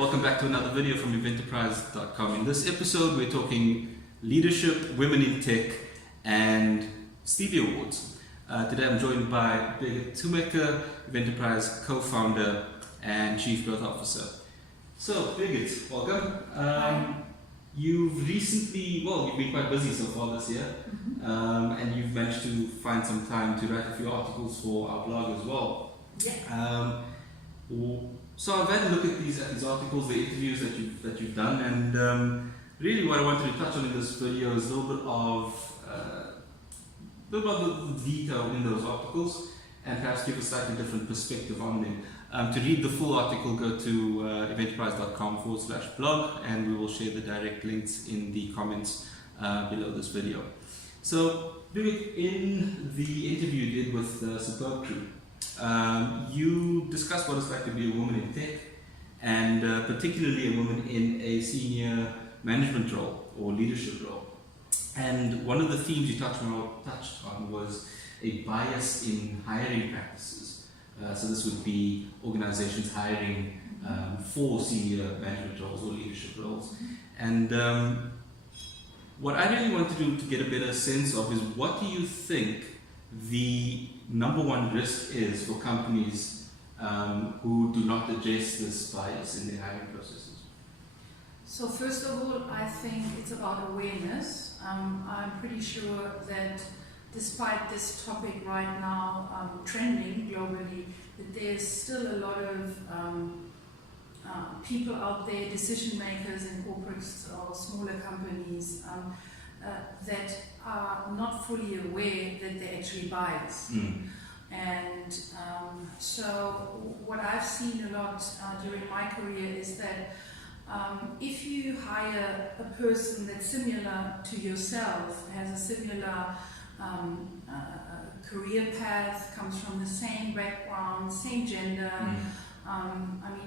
Welcome back to another video from Eventerprise.com. In this episode, we're talking leadership, women in tech, and Stevie Awards. Today, I'm joined by Birgit Thumecke, Eventerprise co-founder and chief growth officer. So, Birgit, welcome. You've recently, you've been quite busy so far this year, and you've managed to find some time to write a few articles for our blog as well. Yeah. So I've had a look at these articles, the interviews that you've done, and really what I wanted to touch on in this video is a little bit of the detail in those articles, and perhaps give a slightly different perspective on them. To read the full article, go to Eventerprise.com/blog, and we will share the direct links in the comments below this video. So, Birgit, in the interview you did with the Superb Crew, you discussed what it's like to be a woman in tech, and particularly a woman in a senior management role or leadership role. And one of the themes you touched on was a bias in hiring practices. So this would be organizations hiring for senior management roles or leadership roles. And what I really want to do to get a better sense of is, what do you think the number one risk is for companies who do not address this bias in their hiring processes? So first of all, I think it's about awareness. I'm pretty sure that despite this topic right now trending globally, that there's still a lot of people out there, decision makers in corporates or smaller companies, that are not fully aware that they're actually biased. And so what I've seen a lot during my career is that if you hire a person that's similar to yourself, has a similar career path, comes from the same background, same gender.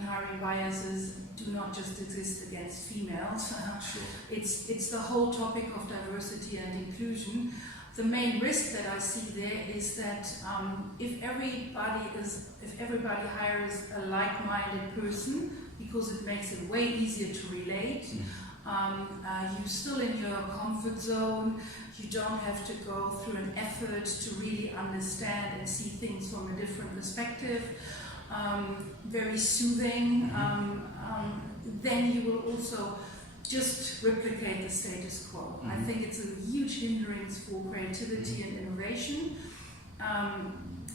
Hiring biases do not just exist against females. Sure. It's the whole topic of diversity and inclusion. The main risk that I see there is that if everybody hires a like-minded person, because it makes it way easier to relate. You're still in your comfort zone. You don't have to go through an effort to really understand and see things from a different perspective. Very soothing. Then you will also just replicate the status quo. I think it's a huge hindrance for creativity and innovation.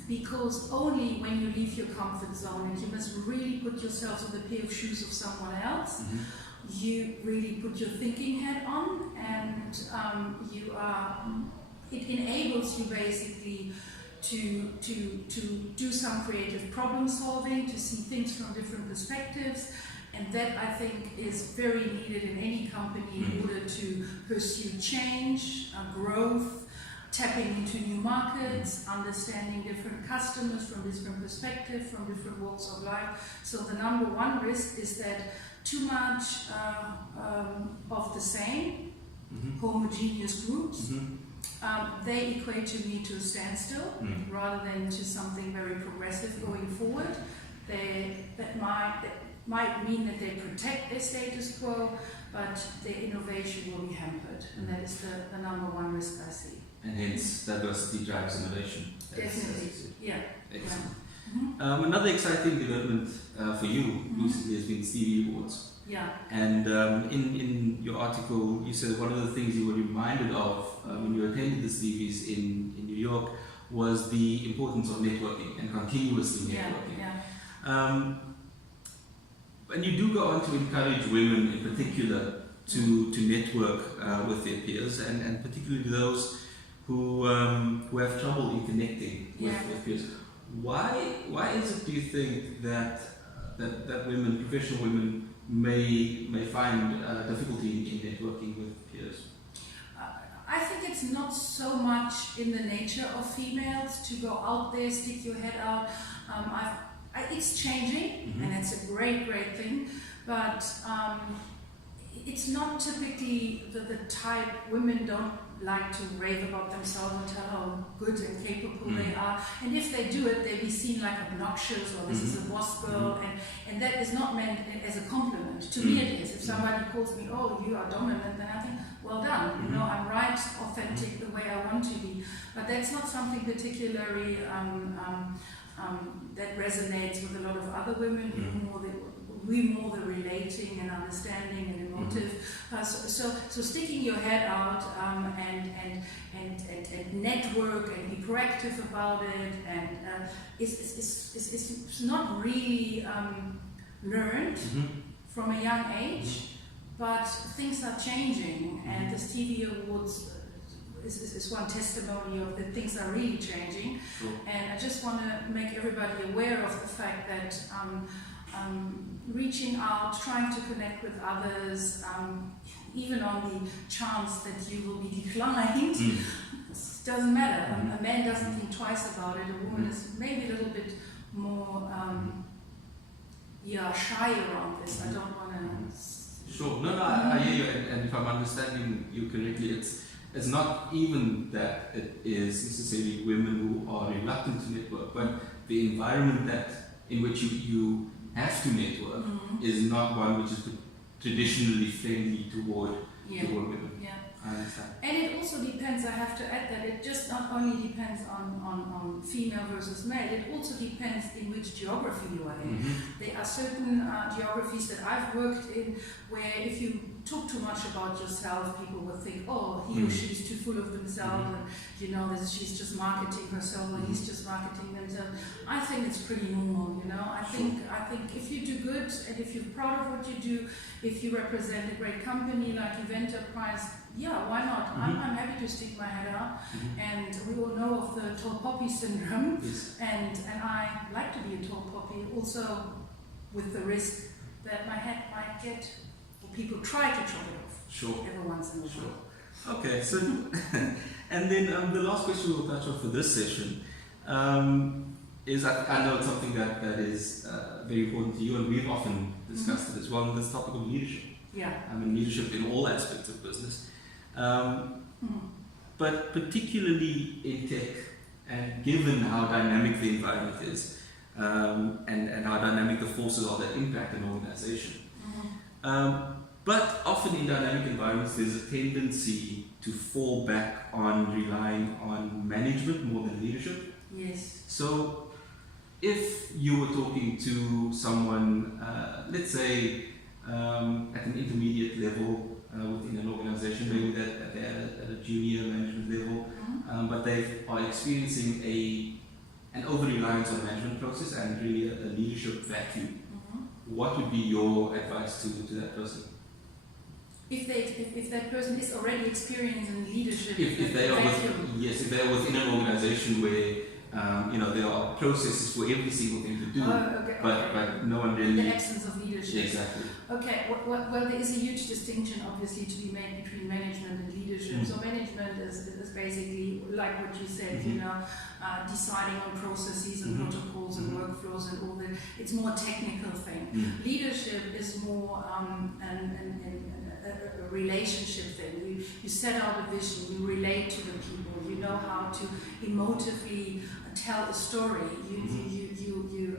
Because only when you leave your comfort zone, and you must really put yourself in the pair of shoes of someone else, you really put your thinking hat on, and it enables you basically to do some creative problem solving, to see things from different perspectives, and that I think is very needed in any company in order to pursue change, growth, tapping into new markets, understanding different customers from different perspectives, from different walks of life. So the number one risk is that too much of the same, homogeneous groups, they equate to me to a standstill rather than to something very progressive going forward. That might mean that they protect their status quo, but their innovation will be hampered, and that is the number one risk I see. And hence, diversity drives innovation. Definitely, yeah. Excellent. Another exciting development for you recently has been Stevie Awards. Yeah. And in your article, you said one of the things you were reminded of when you attended the Stevies in New York was the importance of networking and continuously networking. Yeah. And you do go on to encourage women in particular to network with their peers, and particularly those who have trouble in connecting with peers. Why is it, do you think, that women, professional women, may find difficulty in networking with peers? I think it's not so much in the nature of females to go out there, stick your head out. It's changing, and it's a great thing, but it's not typically the type. Women don't like to rave about themselves and tell how good and capable they are. And if they do it, they be seen like obnoxious, or this is a boss girl, and that is not meant as a compliment. To me it is. If somebody calls me, oh, you are dominant, then I think, well done, you know, I'm right, authentic, the way I want to be. But that's not something particularly that resonates with a lot of other women. We're more the relating and understanding and emotive. So sticking your head out and network and be proactive about it, and it's not really learned from a young age, but things are changing, and the Stevie Awards is one testimony of that things are really changing. And I just want to make everybody aware of the fact that reaching out, trying to connect with others, even on the chance that you will be declined, doesn't matter. A man doesn't think twice about it. A woman is maybe a little bit more shy around this. I don't want to... Sure. No, I hear you, and if I'm understanding you correctly, it's not even that it is necessarily women who are reluctant to network, but the environment in which you have to network is not one which is traditionally friendly toward women. Yeah. I understand. And it also depends, I have to add that it just not only depends on female versus male, it also depends in which geography you are in. There are certain geographies that I've worked in where if you talk too much about yourself, people will think, oh, he or she is too full of themselves, and you know, she's just marketing herself, or he's just marketing themselves. I think it's pretty normal, you know. I think if you do good, and if you're proud of what you do, if you represent a great company like Eventerprise, yeah, why not? I'm happy to stick my head out. And we all know of the tall poppy syndrome, and I like to be a tall poppy, also with the risk that my head might get, or people try to chop it off every once in a while. Okay, so and then the last question we'll touch on for this session is, I know it's something that is very important to you, and we've often discussed it as well, this topic of leadership. Yeah. I mean, leadership in all aspects of business. But particularly in tech, and given how dynamic the environment is, and how dynamic the forces are that impact an organization. But often in dynamic environments, there's a tendency to fall back on relying on management more than leadership. Yes. So if you were talking to someone, let's say at an intermediate level within an organization, maybe that they're at a junior management level, but they are experiencing an over-reliance on the management process and really a leadership vacuum, what would be your advice to that person? If that person is already experiencing leadership, if they are within an organization where there are processes for every single thing to do, but no one really... The absence of leadership. Exactly. Okay, well there is a huge distinction obviously to be made between management and leadership. So management is basically, like what you said, deciding on processes and protocols and workflows and all that. It's more technical thing. Leadership is more a relationship thing. You set out a vision, you relate to the people, you know how to emotively tell a story, you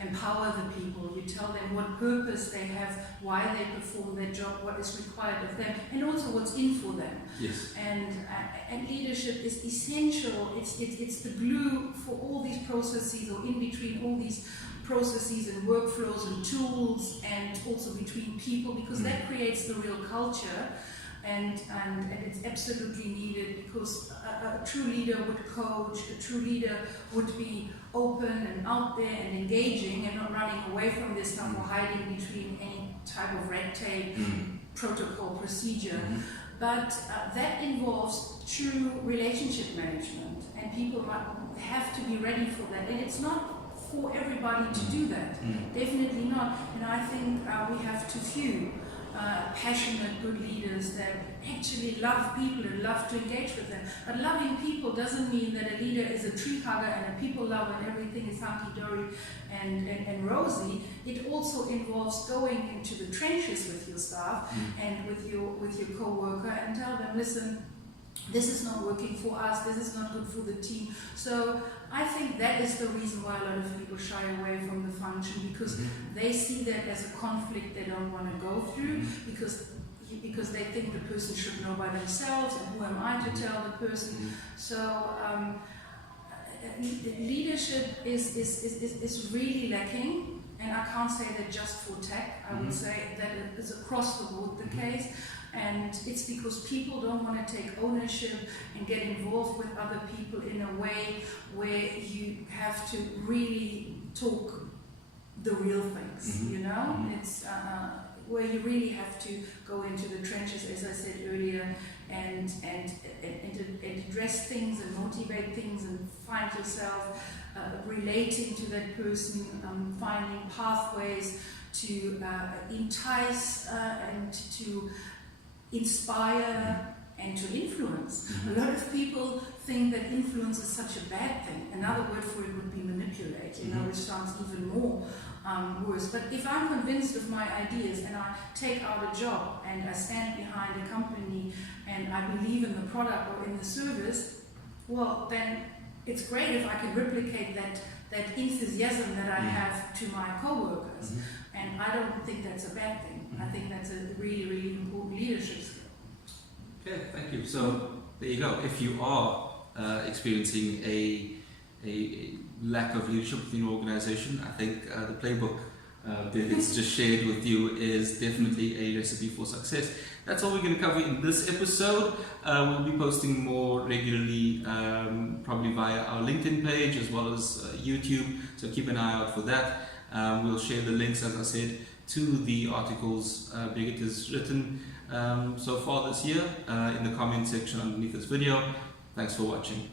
empower the people, you tell them what purpose they have, why they perform their job, what is required of them, and also what's in for them. Yes. And leadership is essential. It's the glue for all these processes, or in between all these processes and workflows and tools, and also between people, because that creates the real culture. And it's absolutely needed, because a true leader would coach, a true leader would be open and out there and engaging and not running away from this stuff or hiding between any type of red tape, protocol, procedure. But that involves true relationship management, and people might have to be ready for that. And it's not for everybody to do that, definitely not. And I think we have too few passionate, good leaders that actually love people and love to engage with them. But loving people doesn't mean that a leader is a tree hugger and a people lover and everything is hunky-dory and rosy. It also involves going into the trenches with your staff and with your co-worker and tell them, listen, this is not working for us, this is not good for the team. So I think that is the reason why a lot of people shy away from the function, because they see that as a conflict they don't want to go through, because they think the person should know by themselves, and who am I to tell the person? So leadership is really lacking. And I can't say that just for tech, I would say that it is across the board the case. And it's because people don't want to take ownership and get involved with other people in a way where you have to really talk the real things, you know? It's where you really have to go into the trenches, as I said earlier, and address things and motivate things and find yourself relating to that person, finding pathways to entice and to inspire and to influence. A lot of people think that influence is such a bad thing. Another word for it would be manipulate, you know, which sounds even more worse. But if I'm convinced of my ideas and I take out a job and I stand behind a company and I believe in the product or in the service, well, then it's great if I can replicate that enthusiasm that I have to my co-workers. And I don't think that's a bad thing. I think that's a really, really important leadership skill. Okay, thank you. So there you go. If you are experiencing a lack of leadership within your organization, I think the playbook Birgit's just shared with you is definitely a recipe for success. That's all we're going to cover in this episode. We'll be posting more regularly, probably via our LinkedIn page as well as YouTube, so keep an eye out for that. We'll share the links, as I said, to the articles Birgit has written so far this year in the comment section underneath this video. Thanks for watching.